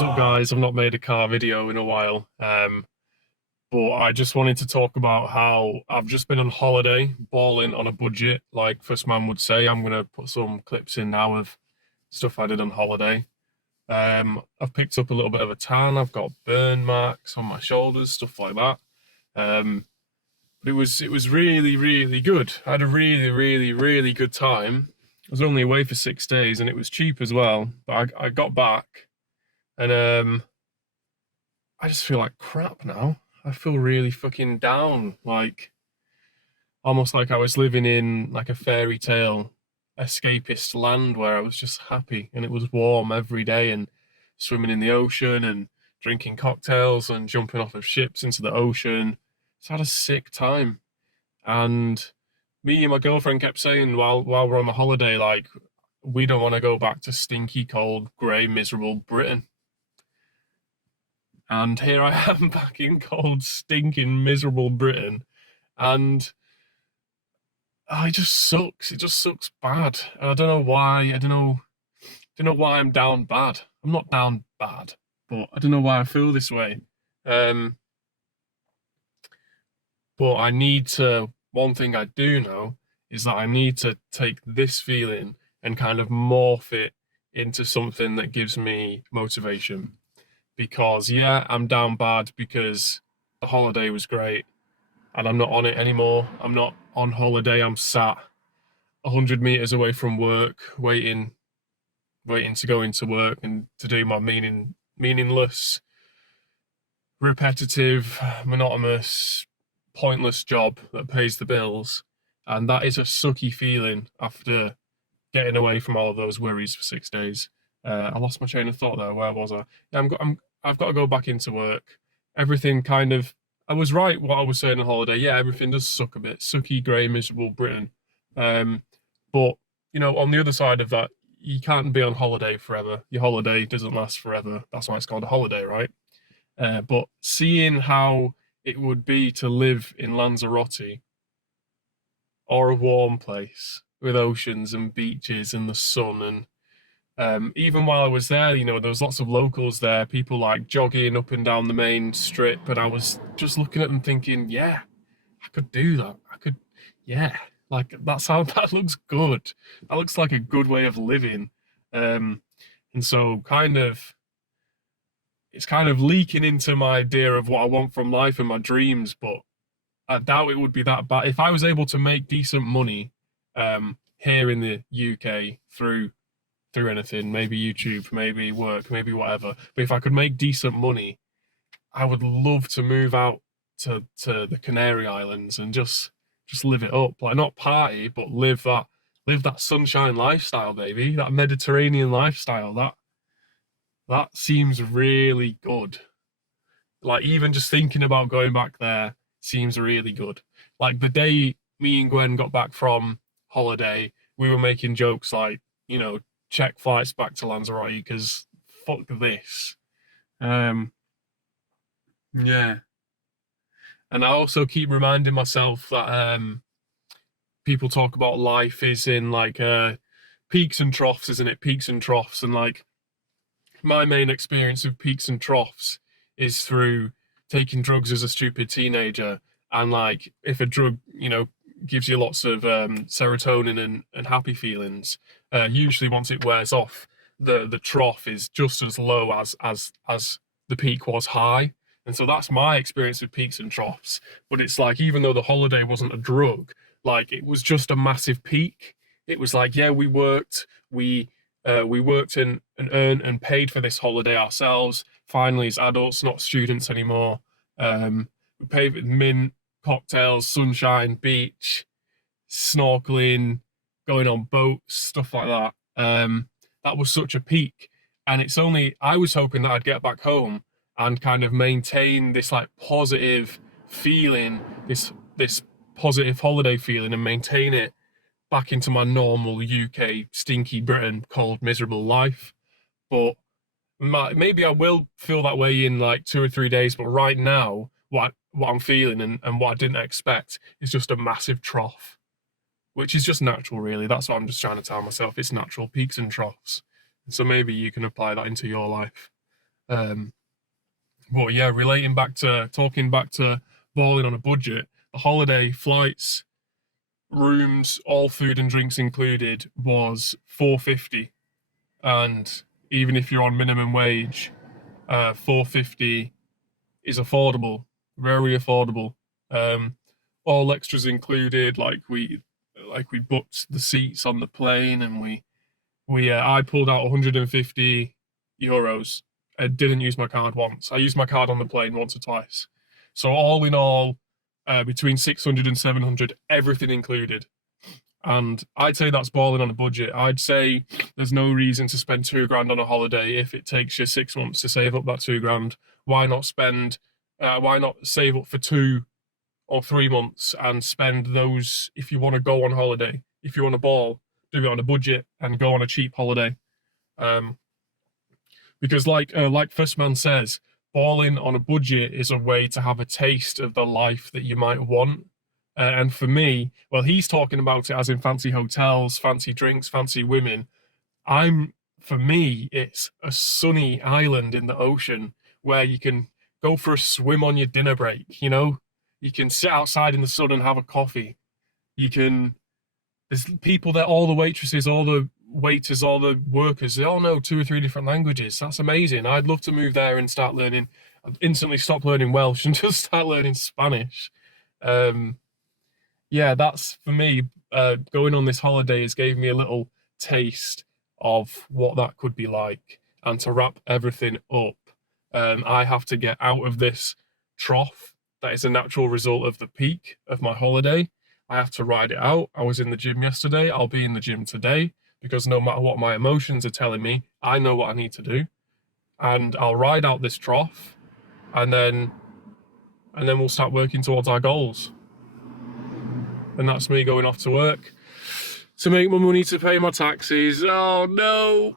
What's up, guys? I've not made a car video in a while, but I just wanted to talk about how I've just been on holiday, balling on a budget, like First Man would say. I'm gonna put some clips in now of stuff I did on holiday. I've picked up a little bit of a tan. I've got burn marks on my shoulders, stuff like that. Um, but it was really, really good. I had a really, really, really good time. I was only away for 6 days, and it was cheap as well. But I got back. And I just feel like crap now. I feel really fucking down, like almost like I was living in like a fairy tale escapist land where I was just happy and it was warm every day and swimming in the ocean and drinking cocktails and jumping off of ships into the ocean. Just had a sick time. And me and my girlfriend kept saying while we're on the holiday, like, we don't want to go back to stinky, cold, grey, miserable Britain. And here I am back in cold, stinking, miserable Britain. And it just sucks. It just sucks bad. And I don't know why. I don't know why I'm down bad. I'm not down bad, but I don't know why I feel this way. Um, but I need to, one thing I do know is that I need to take this feeling and kind of morph it into something that gives me motivation. Because yeah, I'm down bad because the holiday was great and I'm not on it anymore. I'm not on holiday. I'm sat 100 meters away from work, waiting to go into work and to do my meaningless, repetitive, monotonous, pointless job that pays the bills. And that is a sucky feeling after getting away from all of those worries for 6 days. I lost my train of thought there. Where was I? Yeah, I've got to go back into work. Everything kind of, I was right what I was saying on holiday. Yeah, everything does suck a bit. Sucky, grey, miserable Britain. But, on the other side of that, you can't be on holiday forever. Your holiday doesn't last forever. That's why it's called a holiday, right? But seeing how it would be to live in Lanzarote or a warm place with oceans and beaches and the sun and even while I was there, there was lots of locals there, people like jogging up and down the main strip, and I was just looking at them thinking, yeah, I could do that. Yeah, like that looks good. That looks like a good way of living. And so it's kind of leaking into my idea of what I want from life and my dreams, but I doubt it would be that bad. If I was able to make decent money, here in the UK through anything, maybe YouTube, maybe work, maybe whatever. But if I could make decent money, I would love to move out to the Canary Islands and just live it up. Like not party, but live that sunshine lifestyle, baby. That Mediterranean lifestyle. That seems really good. Like even just thinking about going back there seems really good. Like the day me and Gwen got back from holiday, we were making jokes like, check flights back to Lanzarote because fuck this. Um, yeah. And I also keep reminding myself that people talk about life is in like peaks and troughs, isn't it? Peaks and troughs. And like my main experience of peaks and troughs is through taking drugs as a stupid teenager. And like if a drug, gives you lots of serotonin and happy feelings, usually once it wears off, the trough is just as low as the peak was high. And so that's my experience with peaks and troughs. But it's like even though the holiday wasn't a drug, like it was just a massive peak. It was like, yeah, we worked and earned and paid for this holiday ourselves. Finally, as adults, not students anymore. We paid with mint, cocktails, sunshine, beach, snorkeling, going on boats, stuff like that. That was such a peak. And it's only, I was hoping that I'd get back home and kind of maintain this like positive feeling, this positive holiday feeling and maintain it back into my normal UK stinky Britain cold miserable life. But maybe I will feel that way in like 2 or 3 days. But right now, what I'm feeling and what I didn't expect is just a massive trough, which is just natural, really. That's what I'm just trying to tell myself. It's natural, peaks and troughs. So maybe you can apply that into your life. Um, but yeah, talking back to balling on a budget, the holiday flights, rooms, all food and drinks included, was 450. And even if you're on minimum wage, 450 is affordable, very affordable. Um, all extras included, like we booked the seats on the plane, and we I pulled out 150 euros. I didn't use my card once. I used my card on the plane once or twice. So all in all, between 600 and 700, everything included. And I'd say that's balling on a budget. I'd say there's no reason to spend 2 grand on a holiday if it takes you 6 months to save up that 2 grand. Why not spend? Why not save up for 2 or 3 months and spend those if you want to go on holiday? If you want to ball, do it on a budget and go on a cheap holiday. Um, because like First Man says, balling on a budget is a way to have a taste of the life that you might want. And for me, well, he's talking about it as in fancy hotels, fancy drinks, fancy women. For me, it's a sunny island in the ocean where you can go for a swim on your dinner break, you know? You can sit outside in the sun and have a coffee. There's people there, all the waitresses, all the waiters, all the workers, they all know 2 or 3 different languages. That's amazing. I'd love to move there and start learning, instantly stop learning Welsh and just start learning Spanish. Um, yeah, that's for me. Going on this holiday has gave me a little taste of what that could be like. And to wrap everything up, I have to get out of this trough that is a natural result of the peak of my holiday. I have to ride it out. I was in the gym yesterday. I'll be in the gym today because no matter what my emotions are telling me, I know what I need to do. And I'll ride out this trough, and then we'll start working towards our goals. And that's me going off to work to make my money to pay my taxes. Oh no.